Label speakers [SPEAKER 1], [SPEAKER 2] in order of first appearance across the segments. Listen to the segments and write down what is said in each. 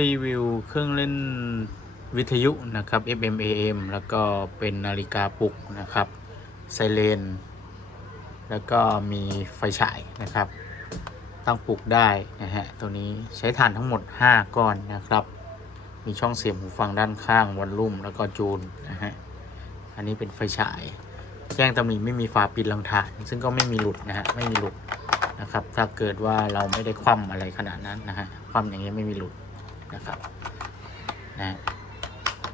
[SPEAKER 1] รีวิวเครื่องเล่นวิทยุนะครับ FM AM แล้วก็เป็นนาฬิกาปลุกนะครับ ไซเรน แล้วก็มีไฟฉายนะครับ ตั้งปลุกได้นะฮะ ตัวนี้ใช้ฐานทั้งหมด 5 ก้อนนะครับ มีช่องเสียบหูฟังด้านข้างวอลลุ่มแล้วก็จูนนะฮะ อันนี้เป็นไฟฉาย แจ้งตำหนิไม่มีฝาปิดลังฐาน ซึ่งก็ไม่มีหลุดนะฮะ ไม่มีหลุดนะครับ ถ้าเกิดว่าเราไม่ได้คว่ำอะไรขนาดนั้นนะฮะ คว่ำอย่างนี้ยไม่มีหลุด นะครับนะ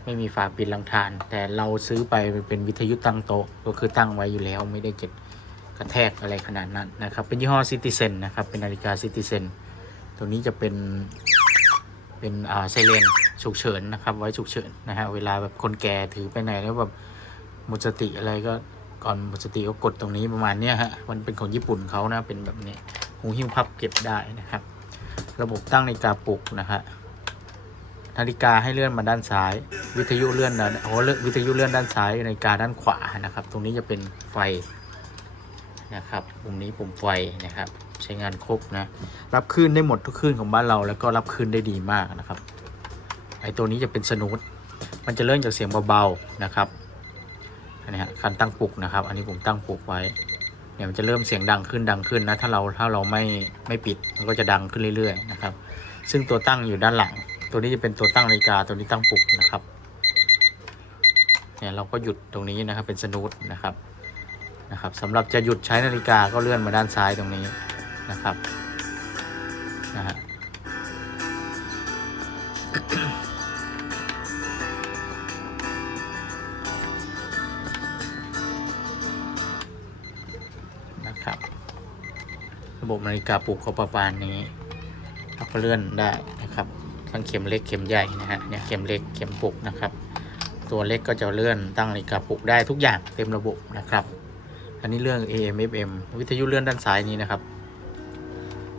[SPEAKER 1] ไม่มีฝาปิดลังฐาน แต่เราซื้อไปเป็นวิทยุตั้งโต๊ะก็คือตั้งไว้อยู่แล้วไม่ได้เก็บกระแทกอะไรขนาดนั้นนะครับ เป็นยี่ห้อซิติเซนนะครับ เป็นนาฬิกาซิติเซนตัวนี้จะเป็นเป็นอ่าไซเรนฉุกเฉินนะครับ ไว้ฉุกเฉินนะฮะเวลาแบบคนแก่ถือไปไหนแล้วแบบหมดสติอะไรก็ก่อนหมดสติก็กดตรงนี้ประมาณเนี้ยฮะมันเป็นของญี่ปุ่นเขานะเป็นแบบนี้หูหิ้วพับเก็บได้นะครับ ระบบตั้งนาฬิกาปลุกนะฮะ นาฬิกาให้เลื่อนมาด้านซ้าย วิทยุเลื่อนด้านโอ้วิทยุเลื่อนด้านซ้ายนาฬิกาด้านขวานะครับ ตรงนี้จะเป็นไฟนะครับปุ่มนี้ปุ่มไฟนะครับ ใช้งานครบนะ รับคลื่นได้หมดทุกคลื่นของบ้านเรา แล้วก็รับคลื่นได้ดีมากนะครับ ไอตัวนี้จะเป็นสนูตมันจะเริ่มจากเสียงเบาๆนะครับอันนี้ฮะคันตั้งปลุกนะครับ อันนี้ผมตั้งปลุกไว้เนี่ยมันจะเริ่มเสียงดังขึ้นดังขึ้นนะ ถ้าเราถ้าเราไม่ไม่ปิดมันก็จะดังขึ้นเรื่อยๆนะครับ ซึ่งตัวตั้งอยู่ด้านหลัง ตัวนี้จะเป็นตัวตั้งนาฬิกาตัวนี้ตั้งปลุกนะครับเนี่ยเราก็หยุดตรงนี้นะครับเป็นสนูตนะครับนะครับสำหรับจะหยุดใช้นาฬิกาก็เลื่อนมาด้านซ้ายตรงนี้นะครับนะฮะนะครับ ระบบนาฬิกาปลุกก็ประมาณนี้เราก็เลื่อนได้ ทั้งเข็มเล็กเข็มใหญ่นะฮะเนี่ยเข็มเล็กเข็มปลุกนะครับ ตัวเล็กก็จะเลื่อนตั้งนาฬิกาปลุกได้ทุกอย่างเต็มระบบนะครับ อันนี้เรื่อง AM FM วิทยุเลื่อนด้านซ้ายนี้นะครับ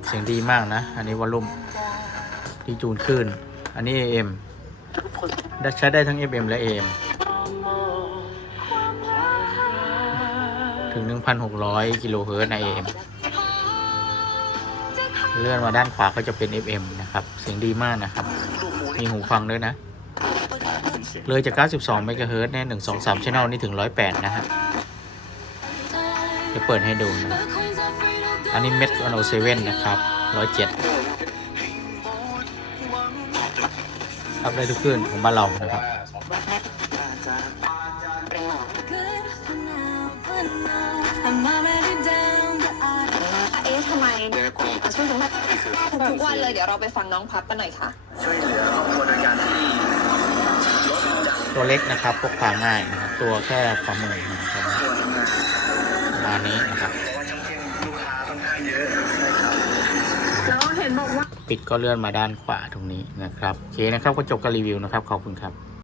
[SPEAKER 1] เสียงดีมากนะ อันนี้วอลลุ่มที่จูนขึ้น อันนี้ AM ใช้ได้ทั้ง FM และ AM ถึง 1,600 กิโลเฮิรตซ์ใน AM เลื่อนมาด้านขวาก็จะเป็น FM นะครับ เสียงดีมากนะครับ มีหูฟังด้วยนะ เลยจาก 92 เมกะเฮิรตซ์เนี่ย1 2 3 channel นี่ถึง 108 นะฮะจะเปิดให้ดูนะ อันนี้เม็ดโนเซเว่นนะครับ 107ครับได้ทุกคลื่นของบ้านเรานะครับ
[SPEAKER 2] ช่วยคุณแม่ทุกวันเลยเดี๋ยวเราไปฟังน้องพับกันหน่อยค่ะ
[SPEAKER 3] ช่วยเหลือครอบครัวโดยการที่ลดดัง
[SPEAKER 1] ตัวเล็กนะครับพกพาง่ายนะครับตัวแค่ฝ่ามือนะครับ
[SPEAKER 3] ตัวทำงาน
[SPEAKER 1] ประมาณนี้นะครับปิดก็เลื่อนมาด้านขวาตรงนี้นะครับโอเคนะครับก็จบการรีวิวนะครับขอบคุณครับ